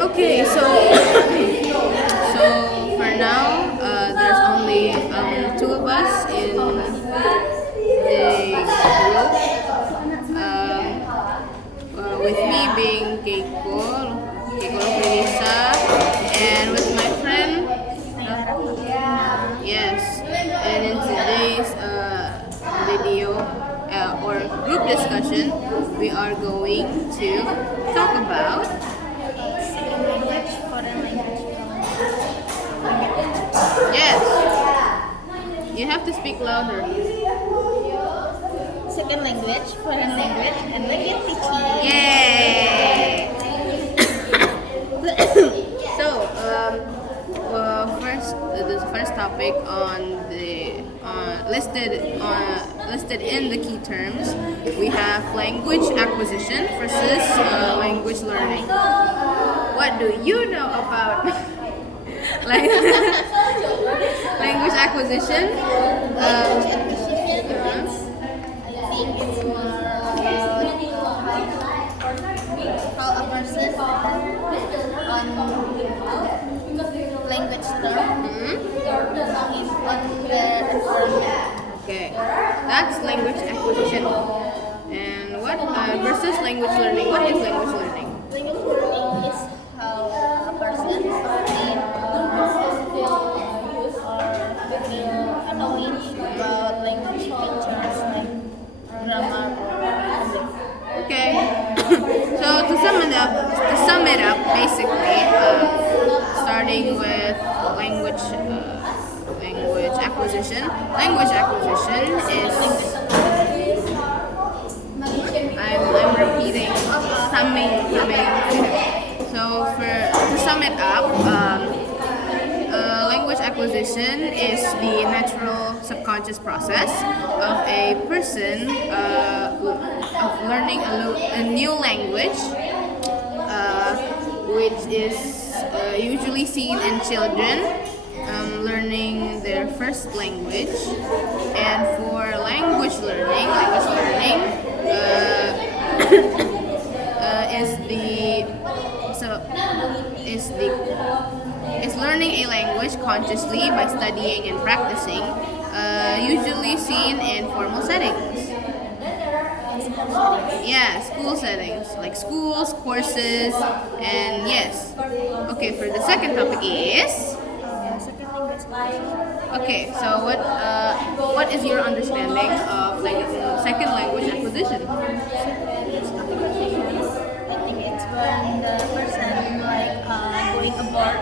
Okay, so for now, there's only two of us in the group. With me being Keiko Prenisa, and with my friend. Yes, and in today's video or group discussion, we are going to talk about. Yes, you have to speak louder. Second language, foreign language, and language teaching. Yay! So, the first topic on the listed in the key terms, we have language acquisition versus language learning. What do you know about language acquisition? I think it's more how a person on language term on their environment. Okay, that's language acquisition. And what versus language learning? What is language learning? Language learning is how a person obtain or knowledge about language features like grammar or Okay. So to sum it up, basically, starting with language acquisition. Language acquisition is. I'm repeating, summing. So to sum it up, language acquisition is the natural subconscious process of a person of learning a new language, which is usually seen in children learning their first language. And for language learning is learning a language consciously by studying and practicing, usually seen in formal settings. Yeah, school settings, like schools, courses, and yes. Okay, for the second topic is. Okay, so what is your understanding of second language acquisition? I think it's when the person going abroad,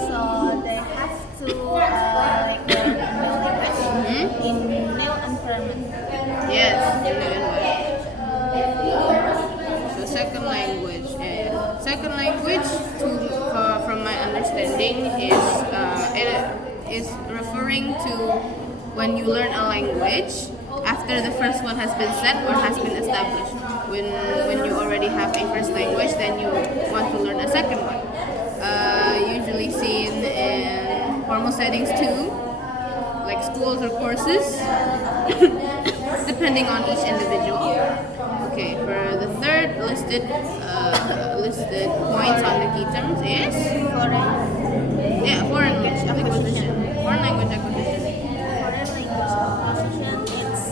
so they have to learn new language in new environment. Yes, in new environment. So second language. Second language, from my understanding, is referring to when you learn a language after the first one has been set or has been established. When you already have a first language, then you want to learn a second one. Usually seen in formal settings too, like schools or courses, depending on each individual. Okay, for the third listed points on the key terms is foreign language acquisition. Foreign language acquisition. It's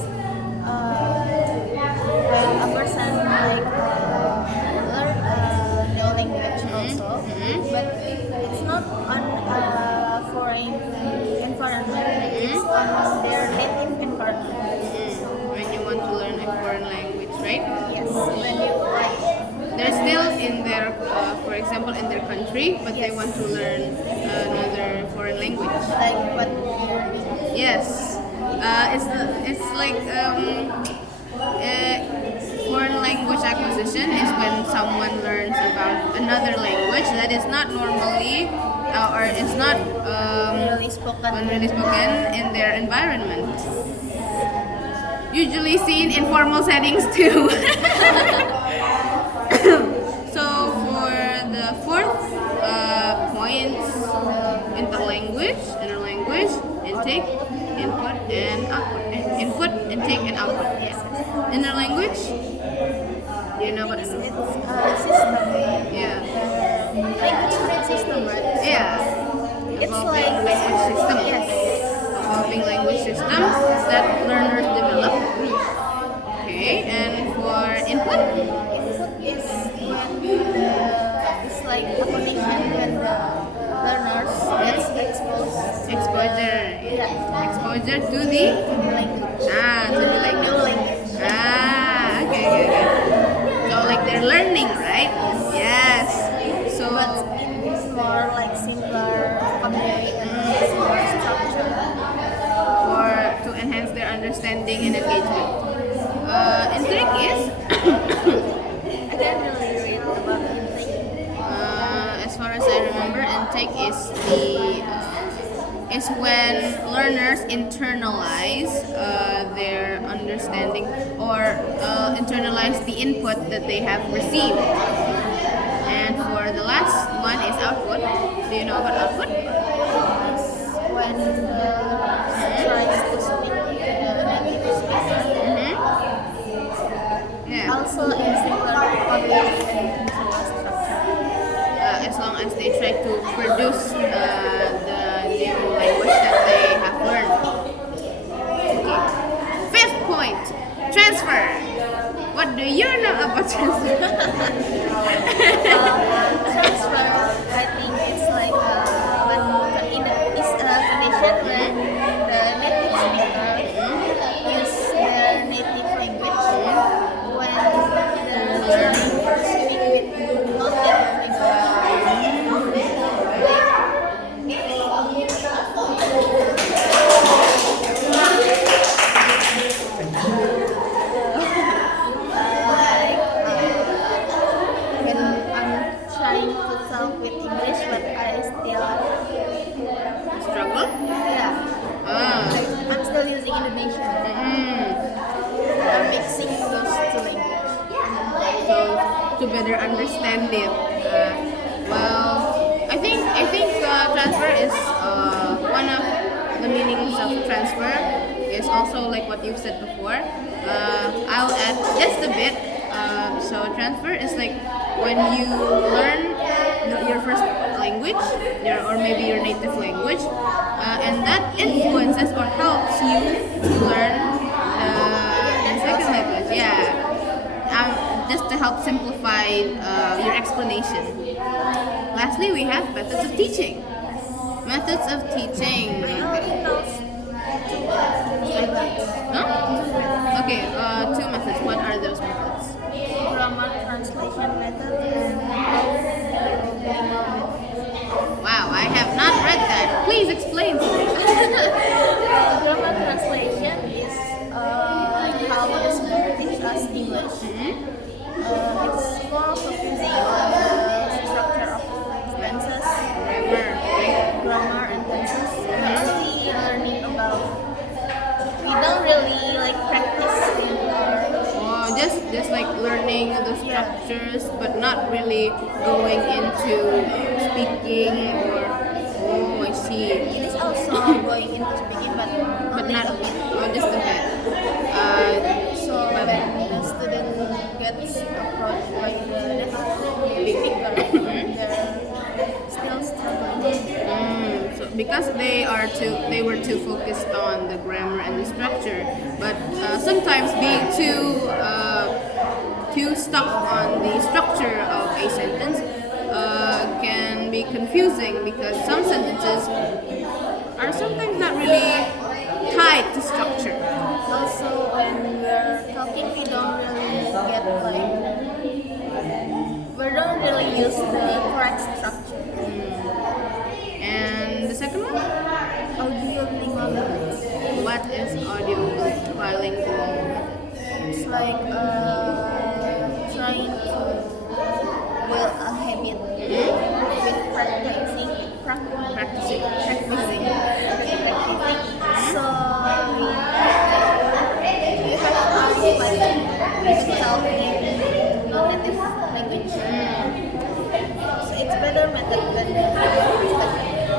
when a person learn a new language also, but it's not on a foreign environment. It's on their native environment. When you want to learn a foreign language, right? Yes. When you they're still in their, for example, in their country, but they want to learn another foreign language. like what Yes, it's like foreign language acquisition is when someone learns about another language that is not normally or is not really spoken. really spoken in their environment. Usually seen in formal settings too. So for the fourth point, inner language, intake, input, and output. Input, intake, and output. Yes. Inner language. Do you know what? It's a system. Yeah. exposure to the language. to the language. New language. Okay. So like they're learning, right? Yes. So But it's more like simpler vocabulary and simpler structure. for to enhance their understanding and engagement. In trick is I can't really read about intake. as far as I remember, intake is the is when learners internalize their understanding or internalize the input that they have received. And for the last one is output. Do you know about output? When tries to speak to the native speaker. Yeah. Also in simpler vocabulary and simpler structure. As long as they try to produce the new language that they have learned. Okay. Fifth point, transfer. What do you know about transfer? Transfer, I think it's like when in a, is a condition when the native speaker use their native language when the learner speak with non-native when I'm trying to talk with English, but I still, Struggle? yeah, I'm still using Indonesian. I'm mixing those two languages. So to better understand it. Well, I think transfer is one of the meanings of transfer is also like what you've said before. I'll add just a bit. So transfer is like when you learn your first language, or maybe your native language, and that influences or helps you to learn the second language. Yeah. Just to help simplify your explanation. Lastly, we have methods of teaching. Methods of teaching. Okay. Huh? Okay, two methods. What are those methods? Grammar translation method and Wow, I have not read that. Please explain to me. grammar translation is how the school teaches us English. It's more focusing on the structure of sentences, grammar and tenses. We're only learning about. We don't really like practice in our. Just like learning the structures, but not really going into speaking or. Oh, I see. It is also going into speaking, but Not a bit. just a bit. So when the student gets approached by the native speaker, they're still struggling. So because they were too focused on the grammar and the structure, but sometimes being too stuck on the structure of a sentence can be confusing because some sentences are sometimes not really tied to structure. Also, when we're talking, we don't really use the correct structure. And the second one, Audiolingual methods. what is audio bilingual method? It's like trying to build a habit with practicing. So you have to ask like digital non-native language. So it's better method than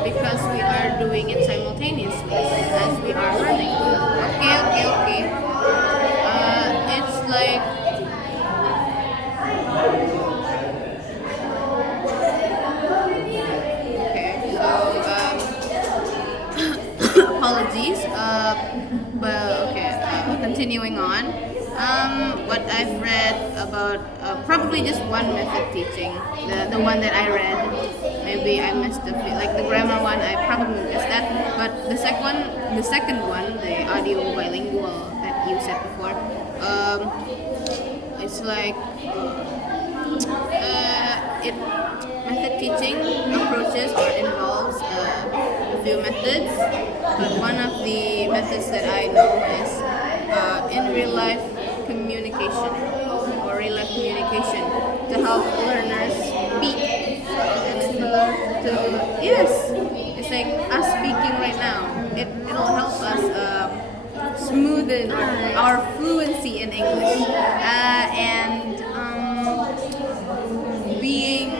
Because we are doing it simultaneously as we are learning. Okay. It's like apologies. But okay. Continuing on. What I've read about probably just one method teaching, the one that I read. Maybe I missed a few, like the grammar one. I probably missed that. But the second one, the audio bilingual that you said before, it's like it method teaching approaches or involves a few methods. But one of the methods that I know is in real life communication or real life communication to help learners speak and to yes, it's like us speaking right now. It'll help us smoothen our fluency in English and being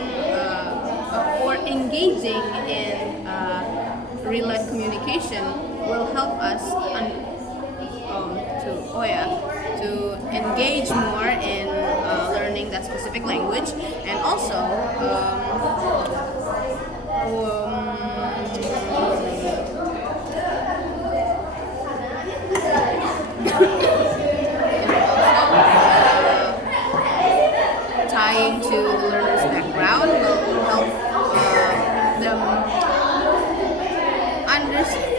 or engaging in real life communication will help us to engage more in learning that specific language, and also tying to the learner's background will help them understand.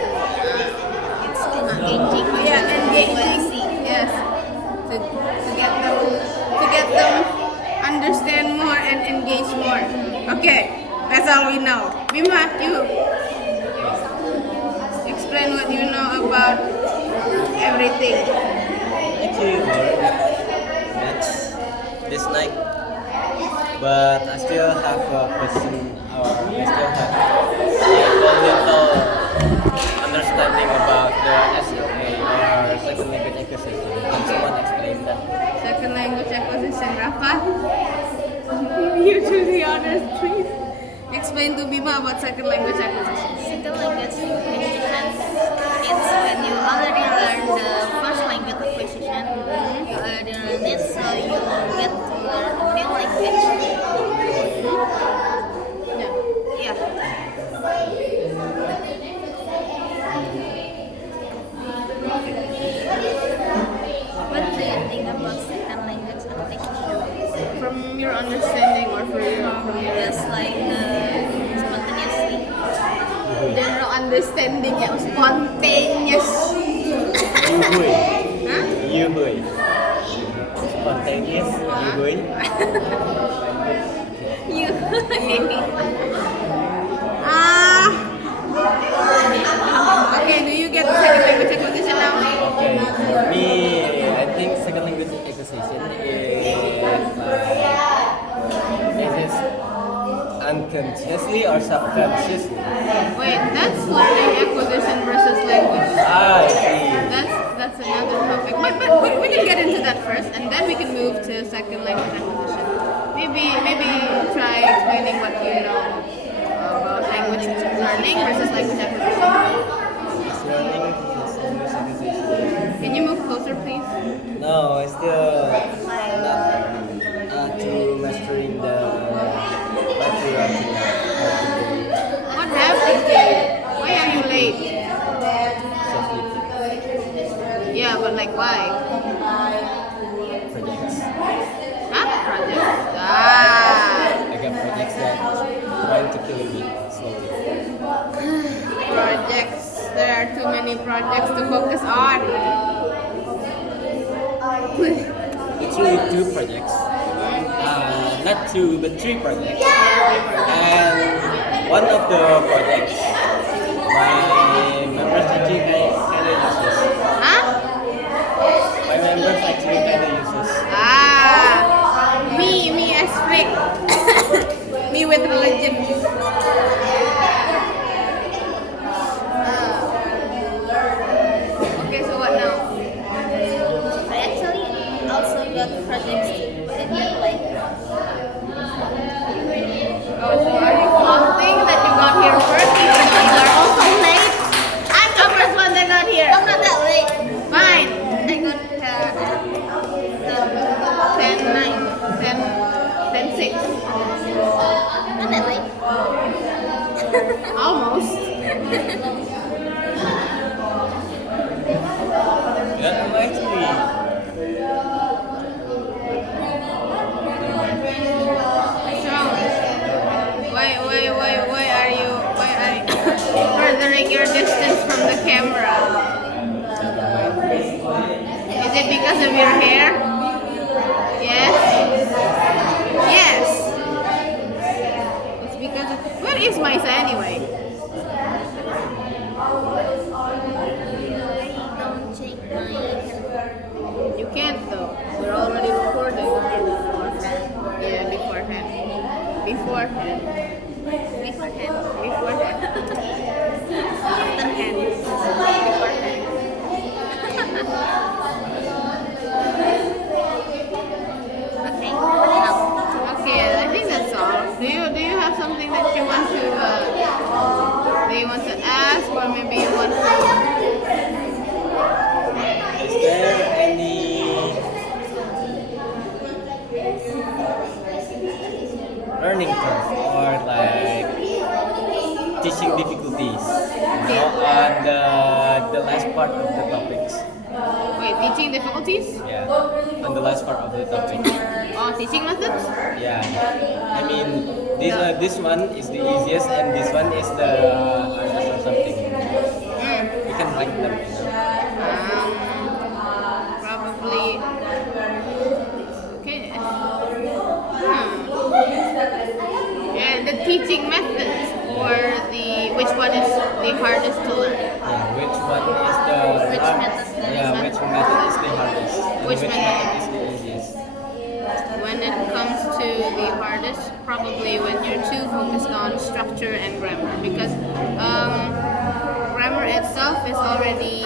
It's engaging. Engaging. Yes, to get them understand more and engage more. Okay, that's all we know. Bima, you explain what you know about everything. Actually, that's this night, but I still have a question, or I still have a little understanding about the SLA or second language acquisition. Can someone explain that? Second language acquisition, Rafa. You do the honors, please. Explain to Bima about second language acquisition. Second language acquisition, it's when you already learn the first language acquisition, you already learn it, so you get to learn a new language. Yeah. What do you think about second language acquisition? From your understanding or from your Just like spontaneously. general understanding, ya, spontaneous. Yuhui. Huh? Yuhui. Spontaneous. Yuhui. You. Okay, do you get the second language acquisition now? Okay, for me, I think second language acquisition is unconsciously or subconsciously. Wait, that's learning acquisition versus language. I see. That's another topic. But we can get into that first, and then we can move to second language acquisition. Maybe try explaining what you know about language learning versus language acquisition. It's learning versus language acquisition. Can you move closer, please? No, I still not to mastering the What happened to you? Why are you late? Yeah, but like why? projects. Huh? Projects. Ah. I got projects that trying to kill me slowly. Projects. There are too many projects to focus on. It's really two projects. Not two, but three projects. And one of the projects, my members actually kind of use this. Huh? My members actually kind of use this. Me as freak. Me with religion. Okay, so what now? I actually also got projects in that way. Oh, so are you flaunting that you got here first? Even though you are also late. I'm the first one that got here. I'm not that late. Fine. I got 10, 9, 10, 6. not that late. Almost. Yeah, I'm actually. furthering your distance from the camera? Is it because of your hair? Yes? Yes. It's because of... Where is Maisa anyway? Don't check my You can't though. We're already recording. Yeah, beforehand. Beforehand. beforehand. Beforehand. Afterhand. Beforehand. Okay. Now. Okay, I think that's all. Do you have something that you want to ask, or maybe you want to? Is there any learning curve or like teaching difficulties, on the last part of the topics? Wait, teaching difficulties? Yeah, on the last part of the topic. Oh, teaching methods? Yeah, I mean this one is the easiest and this one is the hardest or something. You can rank them. Probably. Okay. Yeah, the teaching methods, or which one is the hardest to learn? Yeah, which one is the Which method? which method is the hardest? And Which which method? method is the easiest? When it comes to the hardest, probably when you're too focused on structure and grammar, because grammar itself is already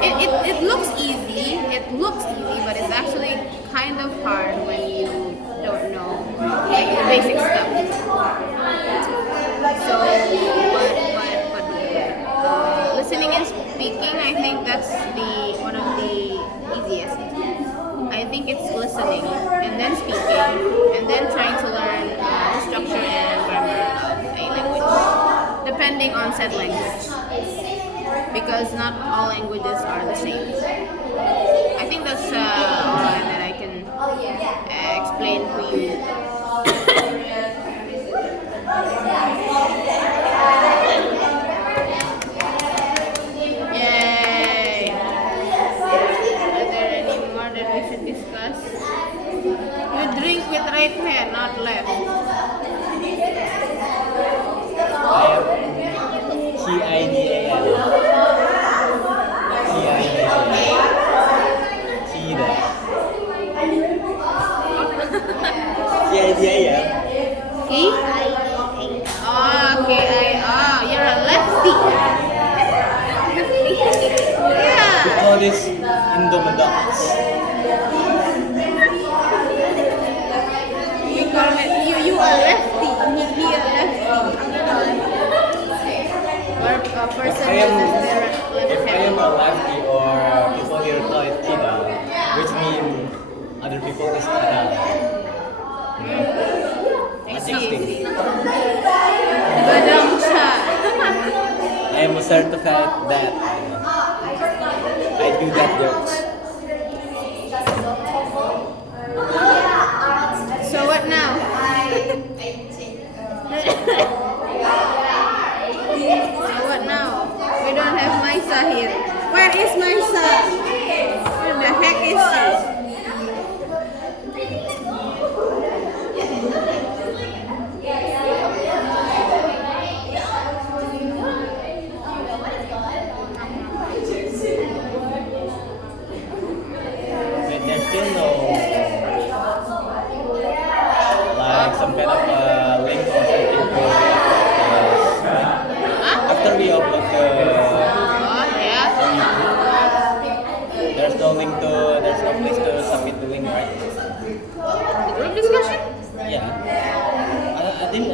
it looks easy. It looks easy, but it's actually kind of hard when you don't know like the basic stuff. So, but listening and speaking, I think that's one of the easiest. I think it's listening and then speaking and then trying to learn the structure and grammar of a language, depending on said language, because not all languages are the same. I think that's all that I can explain to you. Yay! Are there any more that we should discuss? You drink with right hand, not left. I am CIDAL. CIDAL. E? Oh, you're a lefty. Yeah. We call this Indomadox. We call it you a lefty. He a lefty. Or a person If I am, uses their left if I am hand. a lefty or people here call it Kidal, which means other people is Kadal. Addicting. Badamcha. I am certified that I do that jokes. So what now? So what now? We don't have Maisa here. Where is Maisa? Where the heck is she? But there's still no like some kind of link or something to Huh? after we upload the Oh yeah. there's no place to submit the link, right? The group discussion? Yeah. I think I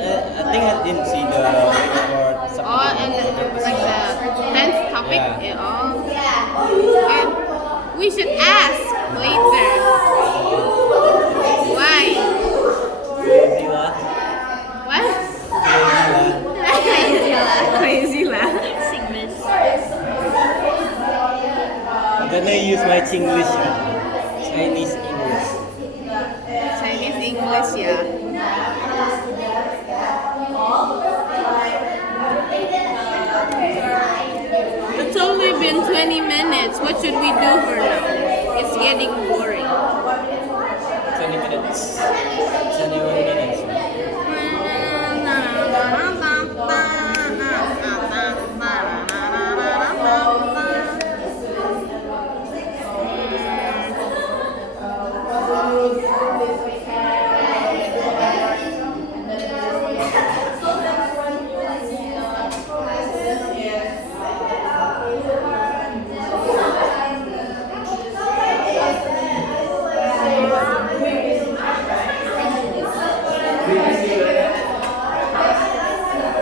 didn't see the link for submitting. Oh, and like the 10th topic. Yeah. Oh. And we should ask later. Why? Crazy lah. What? Crazy lah. Crazy lah. English. I'm gonna use my Chinglish, Chinese English. Chinese English ya. getting boring? 20 minutes. 21 minutes.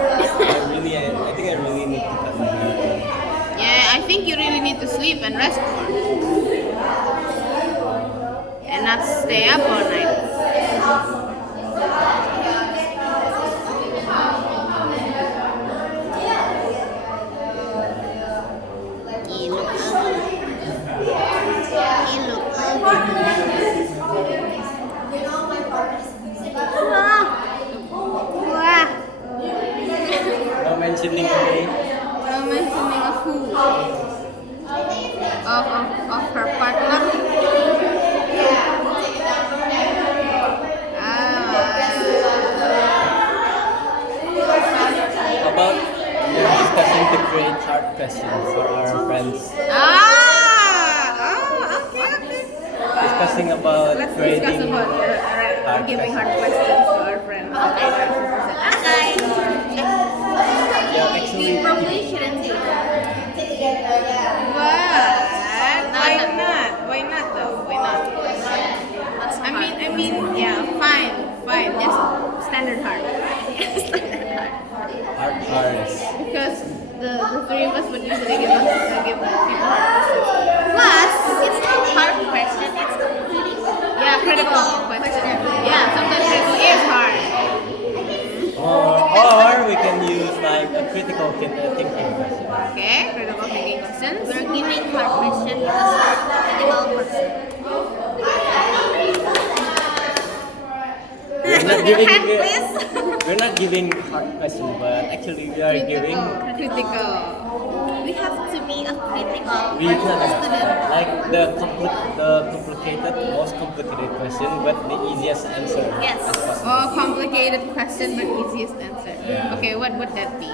I think I really need to cut my hair. Yeah, I think you really need to sleep and rest more. And not stay up all night. You look ugly. You look Wah. No mentioning me. No mentioning of who? Of her partner. How about we're discussing to create hard questions for our friends? Okay. Discussing about Let's creating discuss about hard giving hard questions. questions to our friends. Okay. Yeah, actually, Probably shouldn't do that. What? Why not? Why not though? Why not? I mean, yeah, fine. Just standard hard. hardest. Because the three of us would usually give people hard questions. Plus, It's not hard question, it's critical. yeah, critical question. Yeah, sometimes critical is hard. Or we can use like a critical thinking question. Okay, critical thinking questions. We're giving hard question because we're a critical person. We're not Your giving hand, please. we're not giving hard question, but actually we are giving Critical. We have to be a critical we student. like the complicated, most complicated question, but the easiest answer. Yes. as possible. Oh, complicated question but easiest answer. Yeah. Okay, what would that be?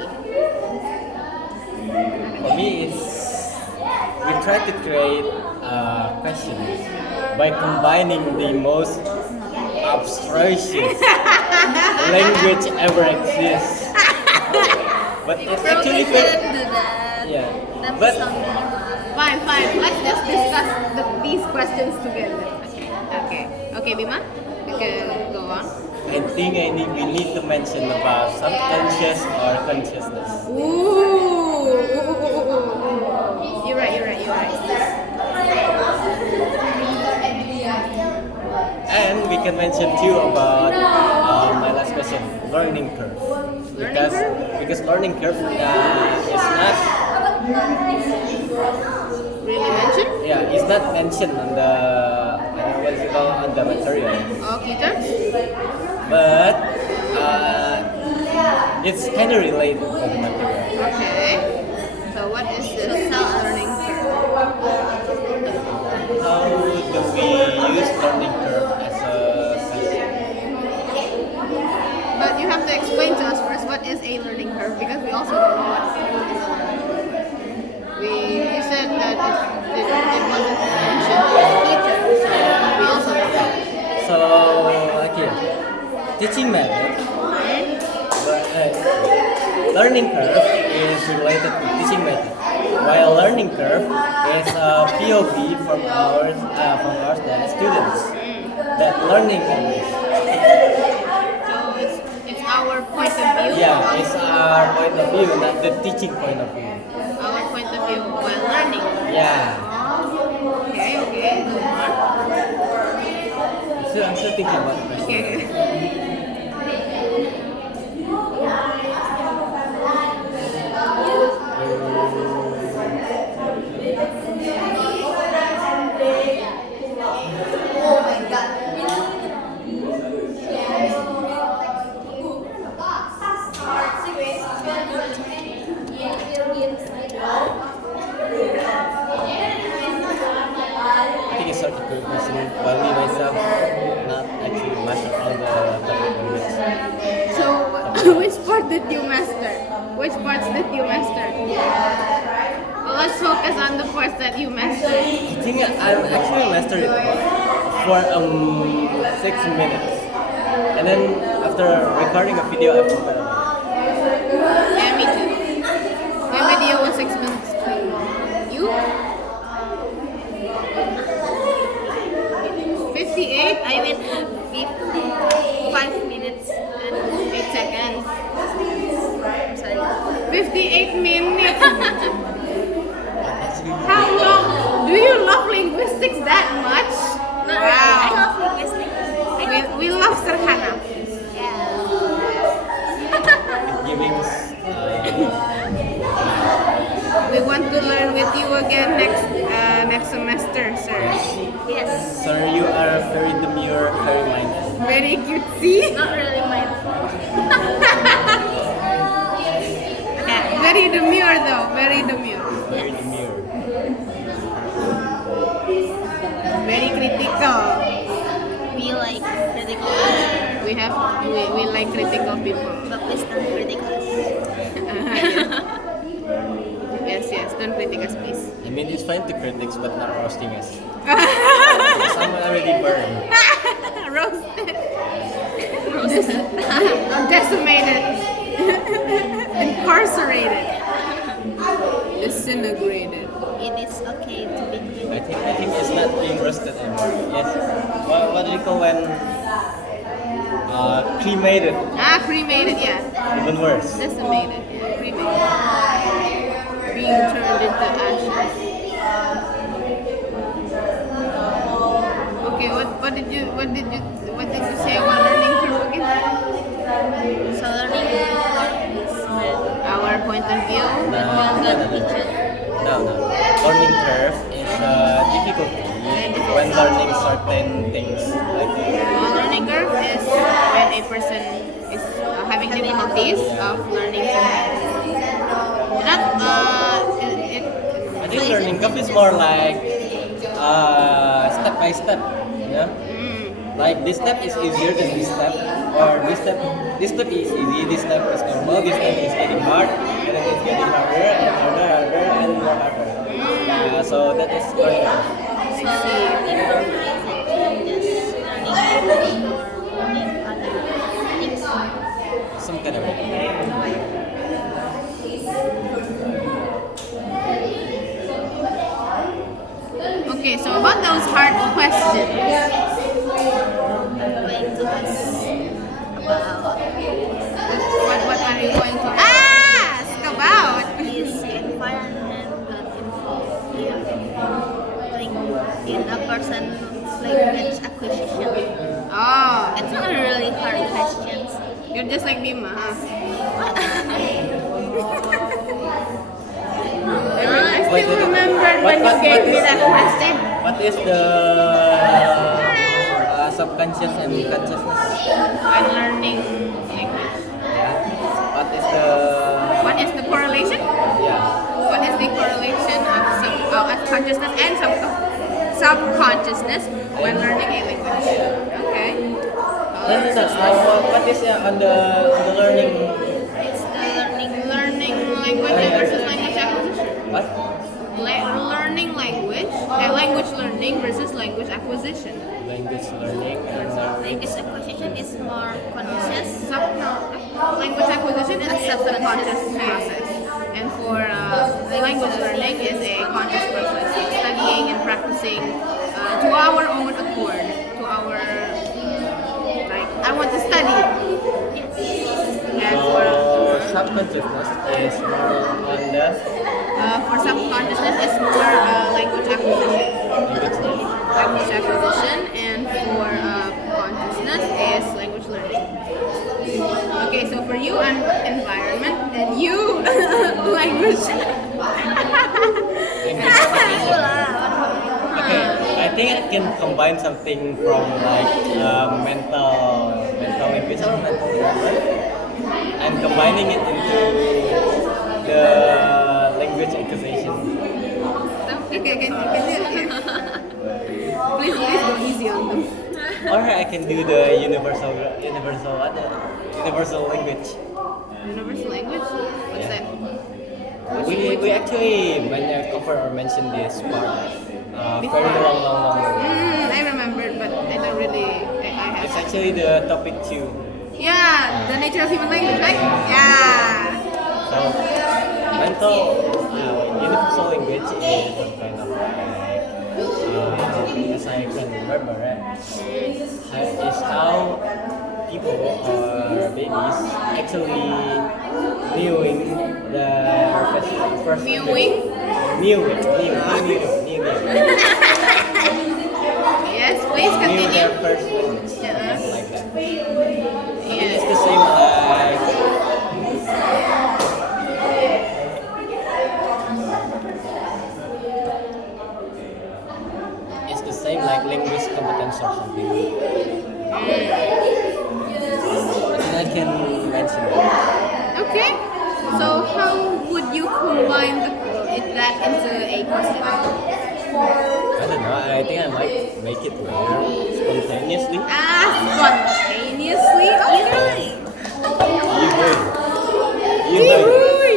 For me, it's we try to create questions by combining the most abstruse language ever exists. But it's Probably actually shouldn't do that. yeah. That's But so mean. Fine. Let's just discuss these questions together. Okay, Bima? Okay, go on. I think we need to mention about subconscious or consciousness. Ooh. You're right. And we can mention too about my last question, learning curve. Because learning curve is not Really mentioned? it's not mentioned on the what is it called on the material, Okay, terms? but it's kind of related to the material. Okay. So what is this learning curve? How do we use learning curve as a question? But you have to explain to us first what is a learning curve because we also don't know what is a learning curve. You said that it wasn't mentioned in the teacher, so we also don't know. So okay, teaching method, but learning curve is related to teaching method, while learning curve is a POV from our students that learning English. So it's our point of view. Yeah, it's our point of view, not the teaching point of view. Our point of view while learning. Yeah. Okay. Go on. So I'm still thinking about the question. Okay. I think it's hard to Which part did you master? Which parts did you master? Well, let's focus on the parts that you mastered. I think I actually mastered it for 6 minutes, and then after recording a video, I forgot about Yeah, me too. My video was 6 minutes too. You? 58? I mean, 55 minutes and 8 seconds. I'm sorry. 58 minutes. it. That's really How long? Do you love linguistics that much? No, I love linguistics. We love Serhana. Yeah. giving. We want to learn with you again next semester, sir. Yes. Sir, you are very demure, very mindful. Very cutesy. Not really mindful. Very demure though. Very demure. Very demure. Very critical. We like critical, We like critical people. but please don't critic us. Yes. Don't critic us, please. I mean, it's fine to critics, but not roasting us. Someone already burned. Roasted. Decimated. Incarcerated. Disintegrated. It is okay to be critical. I think it's not being roasted anymore. Yes. What do you call when cremated? Cremated, yeah. Even worse. Decimated, yeah. Cremated. Being turned into ashes. Okay, what did you say about learning curve again? So learning is when Our point of view. No. Learning curve is difficulty when learning certain things. Like Learning curve is when a person is having difficulties of learning something. Not I think learning curve is more like step by step. You know? Like this step is easier than this step, or this step is easy, this step is normal, this step is getting hard, and then it's getting harder and harder and more harder. So that is learning curve. I so see. improvement changes learning or learning other things. Some kind of Okay, so about those hard questions. Going to ask about What are you going to ask about? is environment that involve in a person's language acquisition. Oh, It's not really hard questions. you're just like Bima, huh? I still remember when you gave me that question. What is the subconscious and consciousness? When learning language. Yeah. What is the correlation? Yeah. What is the correlation of consciousness and subconsciousness when learning a language? Okay. What is on the learning? It's the Learning language versus language acquisition. What? Learning language, language learning versus language acquisition. Language learning and language acquisition is more conscious. Language acquisition is a subconscious process, and for language learning is a conscious process, studying and practicing to our own accord, to our like I want to study. And for subconsciousness is more on the for subconsciousness is more language acquisition. language learning. Language acquisition, and for consciousness is language learning. Okay, so for you environment, and you language. Okay, I think I can combine something from like mental language or mental development, and combining it into the language acquisition. Okay, can you please go easy on them. Or I can do the universal language. Universal language? What's Yeah. that? We actually cover or mention this part very long. I remembered, but I don't really. I It's have. actually the topic 2. Yeah, the nature of human language, right? Yeah. So mental universal language is some kind of as I can remember, right? Is how people or babies actually mewing their first Mewing? mewing. Yes, please Mew continue. their first language. Yeah. Yes, like that. Yes. It's the same like it's the same like language competence or something. I think I can mention that. Okay. So how would you combine that into a question? I don't know. I think I might make it weird spontaneously. Spontaneously? Okay. You do it. Yihui.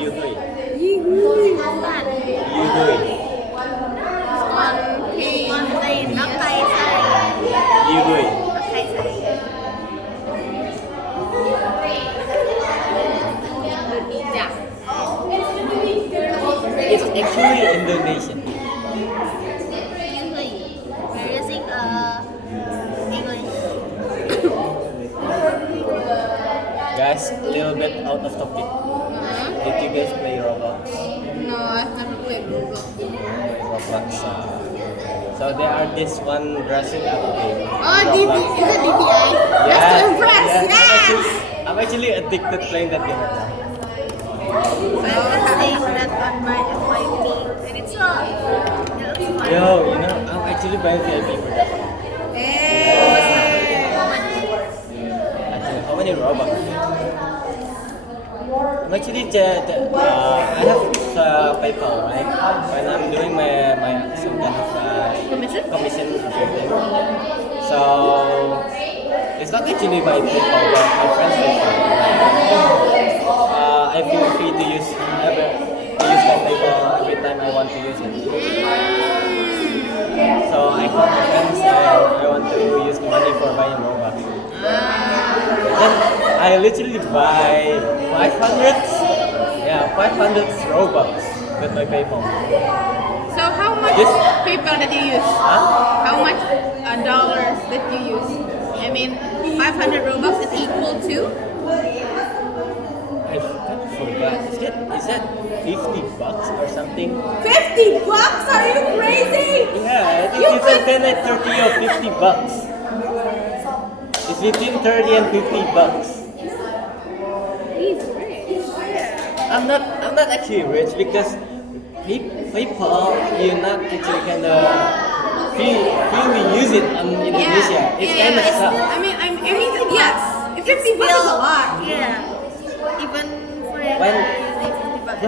You do it. Yihui. You do it. You do it. Indonesia. It's actually Indonesian. We're using English. Guys, a little bit out of topic. Did you guys play Roblox? No, I've never played Roblox. Roblox. So there are this one dressing up game. Oh, DD, is it DDI? Yeah. That's to impress. Yes. I'm actually addicted playing that game right now. I was saying that on my FYP, and it's fun. Yo, you know, I'm actually buying VIP for that. Hey. Actually, how many Robux? I'm actually I have PayPal, right? When I'm doing my some kind of commission or something. So it's not actually my PayPal, but my friend's PayPal. I feel free to use my PayPal every time I want to use it. So I call my friends and I want to use the money for buying Robux. Then I literally buy 500 Robux with my PayPal. So how much Yes. PayPal did you use? Huh? How much dollars did you use? I mean, 500 Robux is equal to? I kind of forgot. Is that 50 bucks or something? 50 bucks? Are you crazy? Yeah, I think You it's could- 10 at 30 or 50 bucks. It's between 30 and 50 bucks. He's rich. I'm not actually rich because PayPal you're not actually kinda freely use it in Indonesia. It's kind of tough. I mean, yes. 50 bucks is a lot. Yeah. Even for When- using 50 bucks.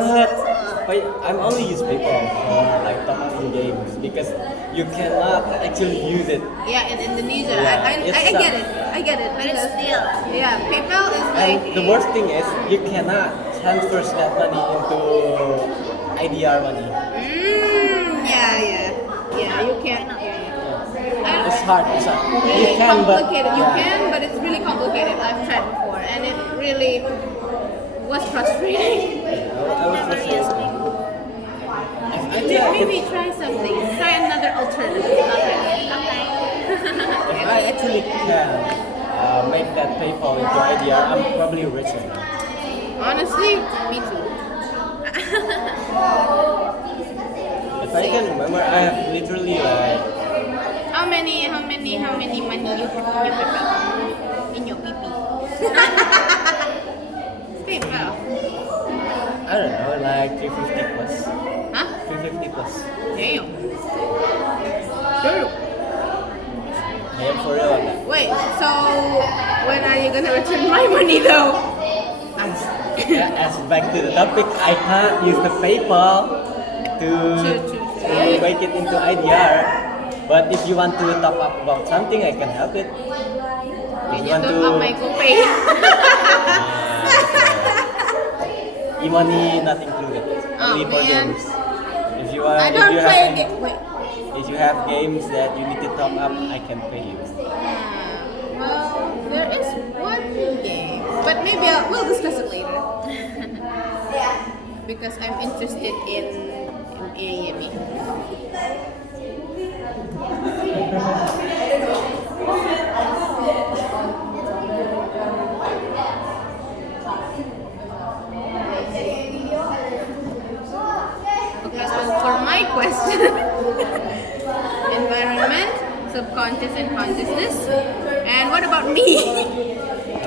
But I'm only use PayPal for like top-up games because you cannot actually use it. Yeah, in Indonesia. Yeah, I it's get it. I get it. But it's because- still. Yeah, PayPal is like. And the worst thing is you cannot transfer that money into IDR money. Yeah, you can't. Yeah. It's hard. It's hard. You Really can, but complicated. You yeah. can, but it's really complicated. I've tried before, and it really was frustrating. I was Never frustrated. use me. I think I Maybe could- try something. Try another alternative. Okay. if I actually can make that PayPal into IDR, I'm probably rich right now. Honestly, me too. If I can remember, I have literally like How many money you have in your PayPal? In your PP. PayPal. I don't know, like 350 plus. Huh? 350 plus. Damn. Sure. I am for real on that. Wait, so when are you gonna return my money though? As back to the topic, I can't use the PayPal to make it into IDR. But if you want to top up about something, I can help it. Can you top up my copay? E-money not included. Oh, Only for man. games. If you are, I if don't you play have, game. Wait. if you have games that you need to top up, I can pay you. Well, there is one game, but maybe we'll discuss it later. Because I'm interested in AEME. Okay, so for my question, environment, subconscious and consciousness, and what about me?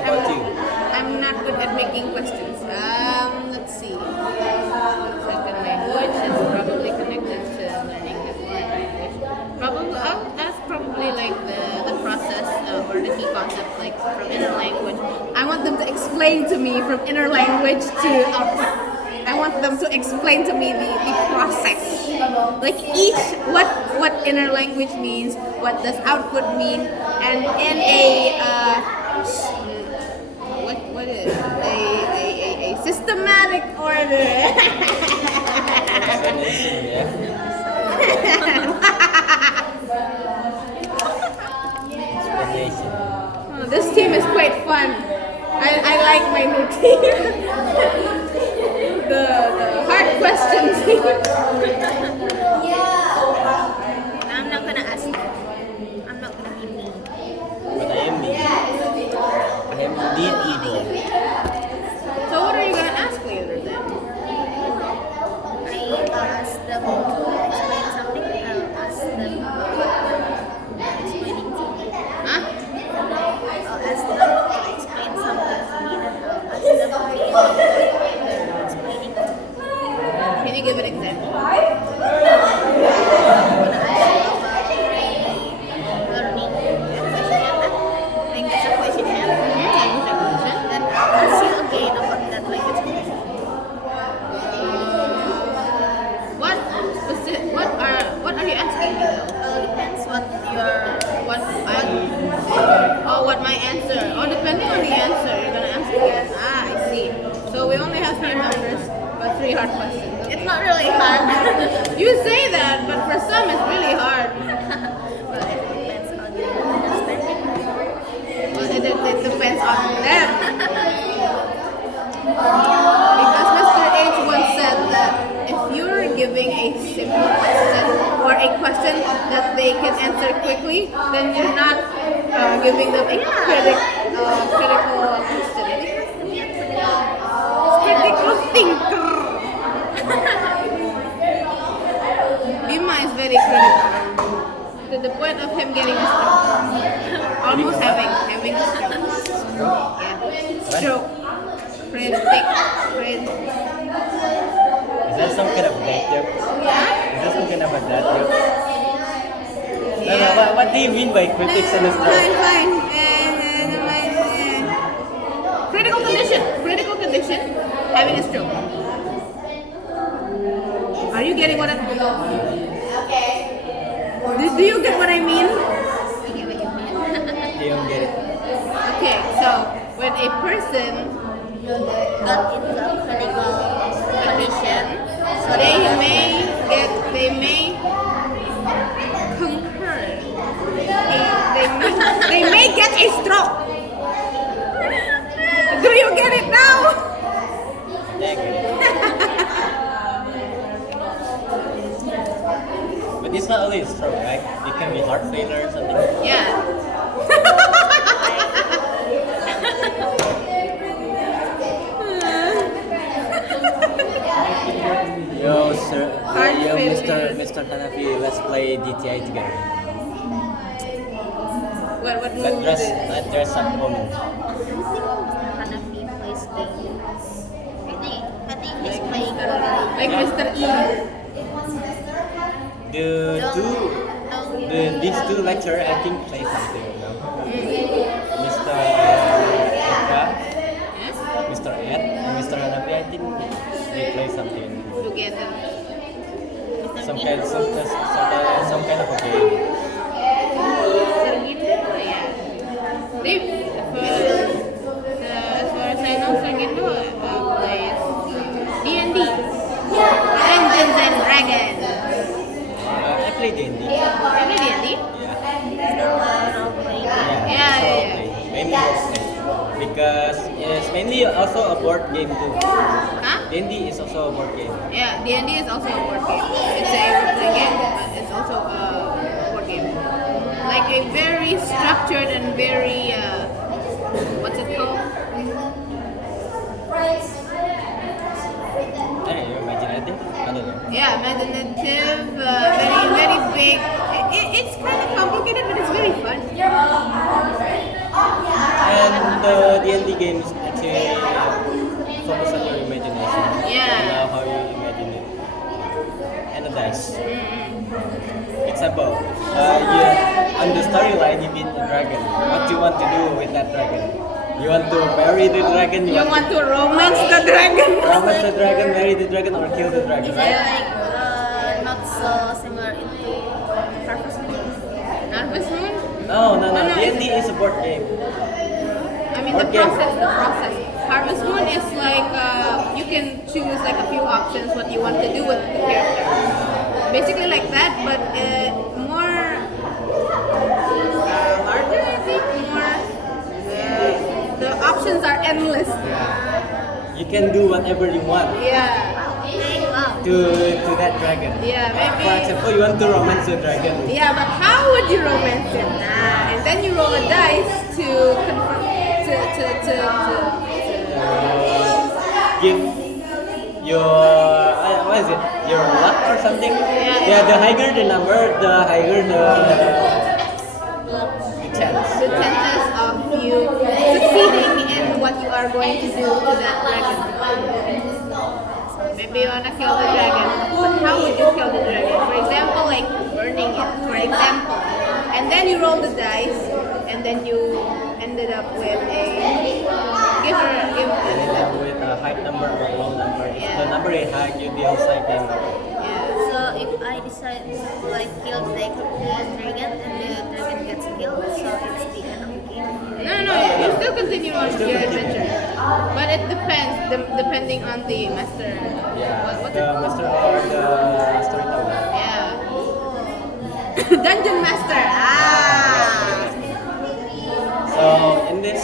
How about you? I'm not good at making questions. Let's see. Second language is probably connected to learning the foreign language. Probably, that's probably like the process or the key concept, like from inner language. I want them to explain to me from inner language to output. I want them to explain to me the process. Like each, what inner language means, what does output mean, and in a what is it? A systematic order. Explanation, yeah. Explanation. Oh, this team is quite fun. I like my new team. the hard questions. I'm not gonna ask. I'm not gonna be mean. But I am me. I am indeed evil. So what are you gonna ask later then? I ask them to explain something. I'll ask them explaining to me. Huh? I'll ask them to explain something to me. Then I'll ask them to explaining to me. Can you give an example? What are you asking me though? Depends what your What my answer? Oh, depending on the answer, you're gonna ask again. I see. So we only have 3 members, but 3 hard questions. it's not really hard. You say that, but for some it's really hard. Well, it depends on your understanding. Well, it depends on them. Because Mr. H once said that if you're giving a simple question or a question that they can answer quickly, then you're not giving them a critical question. Critical thinker. Bima is very critical to the point of him getting a stroke. Almost having a stroke. Yeah. Stroke. Friend. Is that some kind of dad joke? Yeah? Is that some kind of a dad joke? No, no, Yeah. what do you mean by critics and stuff? Fine. Critical condition, having a stroke. Are you getting what I mean? Do you get what I mean? I get what you mean. You don't get it. Okay, so when a person Got into a critical condition, so they may concur. They may get a stroke. Do you get it now? Yeah, I get it. But it's not only a stroke, right? It can be heart failure or something. Yeah. Yo, sir. Heart Yo, failure. Mr. Hanafi, let's play DTI together. What Let's move dress, is it? let's dress up home. Hanafi plays games. I think he's playing Like Mr. E. These two lecturer, I think, play something. You know? Mr. Eka, Yes? Mr. Ed, and Mr. Hanafi, I think they play something. Together. Some kind of a game. Sergindo, yeah. As far as I know, Sergindo plays play D&D. You play D&D? Yeah. Role playing. Yeah, so yeah. play. Mainly role play. Because it's mainly also a board game too. Huh? D&D is also a board game. Yeah, D&D is also a board game. It's a role-play game, but it's also a board game. Like a very structured and very, what's it called? Hey, you're imaginative? I don't know. Yeah, imaginative, very, very big. It's kind of complicated, but it's very fun. And the D&D games actually focus on your imagination. Yeah. You know how you imagine it. And the dice. Example, on the storyline you meet a dragon. What you want to do with that dragon? You want to marry the dragon? You want to romance the dragon? romance the dragon, marry the dragon, or kill the dragon, Is it right? like not so similar into Harvest Moon? Harvest Moon? No. No, D&D is a board game. I mean Board the game. process. Harvest Moon is like you can choose like a few options what you want to do with the character. Basically like that, but more larger. I think more. The options are endless. You can do whatever you want Yeah. to that dragon. Yeah, maybe. For example, you want to romance the dragon. Yeah, but how would you romance it? And then you roll a dice to confirm Give your what is it? Your luck or something? Yeah. The higher the number, the higher the chance. the chances of you succeeding in what you are going to do to that dragon. Maybe you wanna kill the dragon, but how would you kill the dragon? For example, like burning it, for example. And then you roll the dice, and then you ended up with a give. Ended up with a high number or low number. If Yeah. the number is high, you deal side then. Yeah. So if I decide to like kill the dragon and the dragon gets killed, so it's the end of the game. No, you still continue on your adventure. But it depends, depending on the master. Yeah. What The master or the storyteller. Yeah. Dungeon master. So in this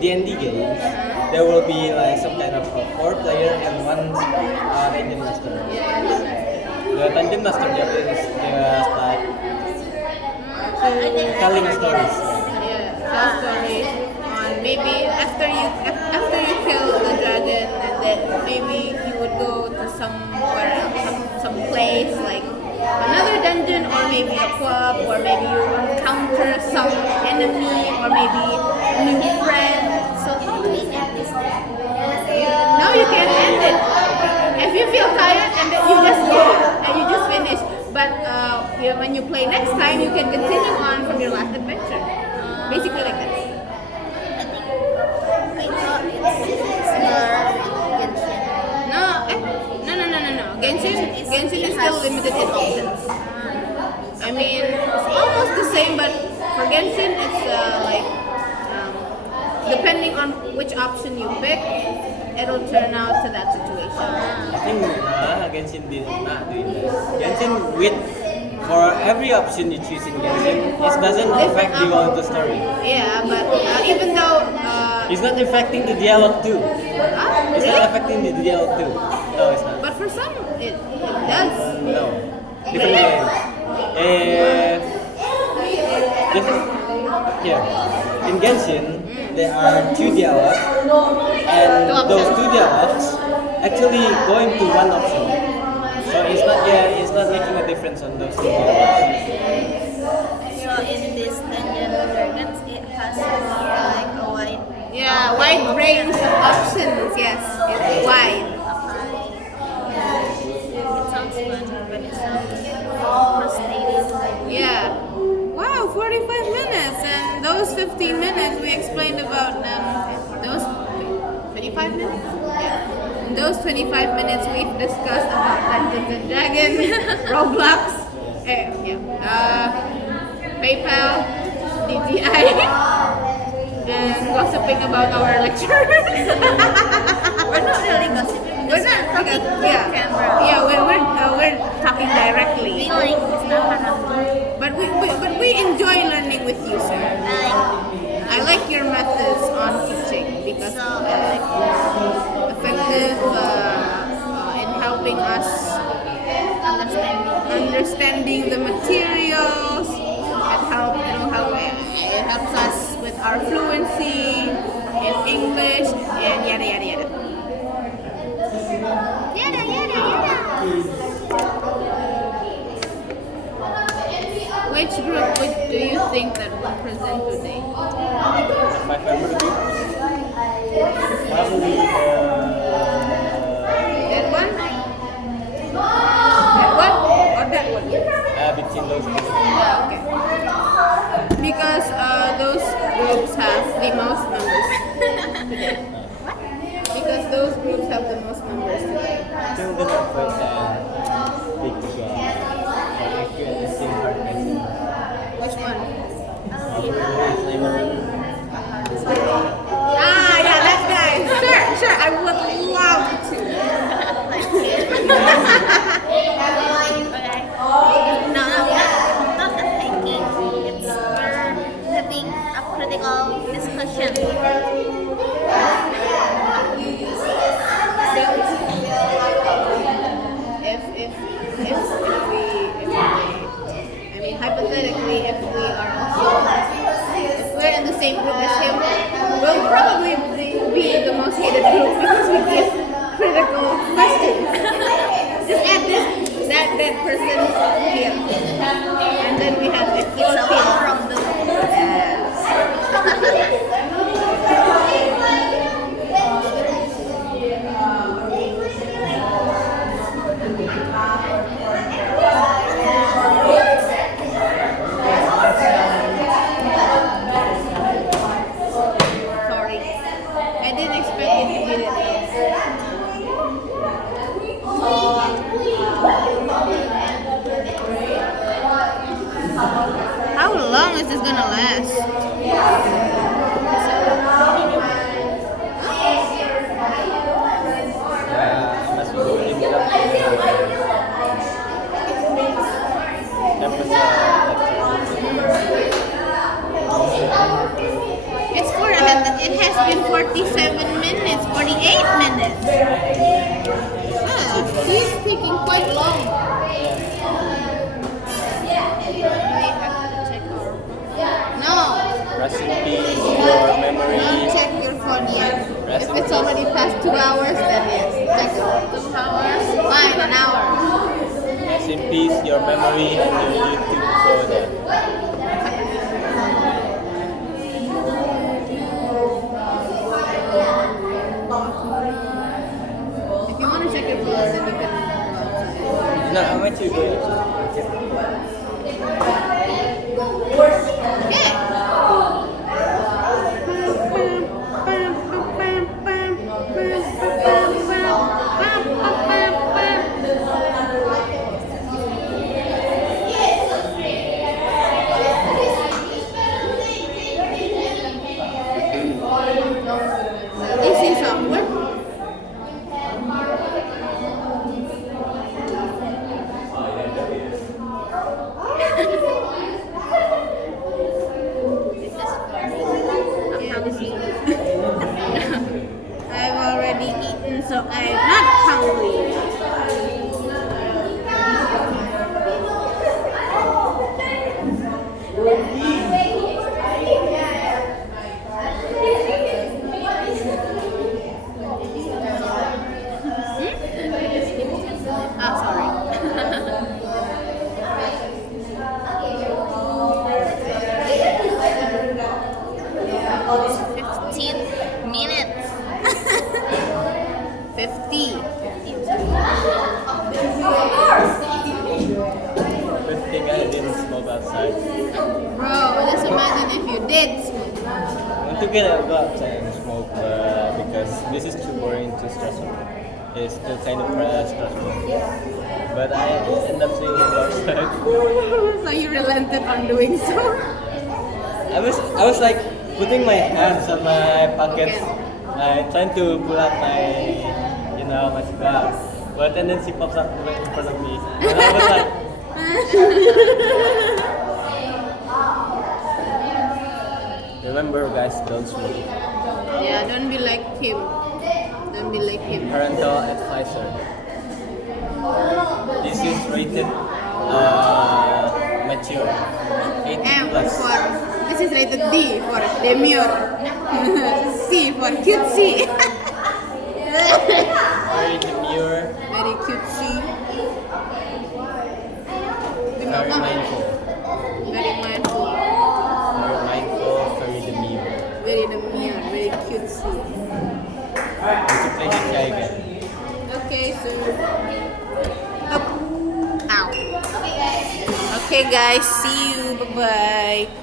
D&D game, there will be like some kind of 4 player and 1 dungeon master. The dungeon master job is just like telling stories. Yeah. Tell stories on maybe after you kill the dragon, and then maybe you would go to somewhere else, some place like another dungeon, or maybe a club, or maybe you encounter some enemy, or maybe a new friend. So how do we end this game? No, you can't end it. If you feel tired, and then you just go and you just finish. But when you play next time, you can continue on from your last adventure. Basically like that. I thought it's similar with Genshin. No. Genshin is still limited in options. I mean, it's almost the same, but for Genshin, it's like depending on which option you pick, it'll turn out to that situation. I think Genshin did not do this. Genshin with for every option you choose in Genshin, it doesn't affect the story. Yeah, but even though It's not affecting the dialogue too. It's really? not affecting the dialogue too. No, it's not. But for some, it does. No. Different games. If different here in Genshin, there are 2 dialogues, and those 2 dialogues actually going to one option. So it's not making a difference on those 2 dialogues. So in this Dungeon Dragons, it has like a wide. Yeah, wide range of options. Yes, it's wide. It sounds fun, but it sounds frustrating. Yeah. Wow, 45 minutes, and those 15 minutes we explained about those 25 minutes. Yeah. In those 25 minutes we've discussed about Dungeons and Dragons, Roblox, PayPal, DTI, and gossiping about our lecturers. We're not really gossiping. We're not talking. Yeah, camera. yeah. We're talking directly. Feeling is not understanding the materials. It helps us with our fluency in English and yada yada yada. Yada yada yada. Which group do you think that will present today? My favorite group? Probably That one? That one? Or that one? between those two. Yeah, okay. Because those groups have the most numbers today. Because those groups have the most numbers today. I think the first big accuracy hard memory. Which one? Memory. Ah, yeah, that guy. Sure, I would love to. Okay. No, not the thinking. It's we're having a critical discussion. I mean, hypothetically, if we're in the same group as him, we'll probably be the most hated group because we give critical questions. Just add that person here, and then we have a It's a fourth from the Sorry, I didn't expect you to get it. How long is this gonna last? I must be going up It has been 47 minutes, 48 minutes. Ah, he's taking quite long. No, Rest in peace, your memory. don't check your phone yet. Rest If in it's peace. already past 2 hours, then yes. Check it. 2 hours? Fine, an hour. Rest in peace, your memory and your YouTube folder. If you want to check your phone, then you can go outside. No, I want to go. Easy software. I've already eaten, so I'm not hungry. Ah, sorry. 15 minutes. 50. Good thing I didn't smoke outside. Bro, just imagine if you did smoke. I want to go outside and smoke because this is too boring, too stressful. It's too kind of stressful. But I end up seeing it outside. So you relented on doing so. I was like putting my hands on my pockets, trying to pull out my cigar. But and then she pops up right in front of me. And I was like, remember guys, don't smoke. Yeah, don't be like him. Don't be like him. Parental advisor. This is rated mature. 18 M plus. for this is rated D for demure. C for cutesy. Very demure. Very cutesy. Very mindful. Very mindful. Very mindful. Very demure. Very demure. Very cutesy. Would you play GTA again? Okay, so up. Ow. Okay, guys. See you. Bye bye.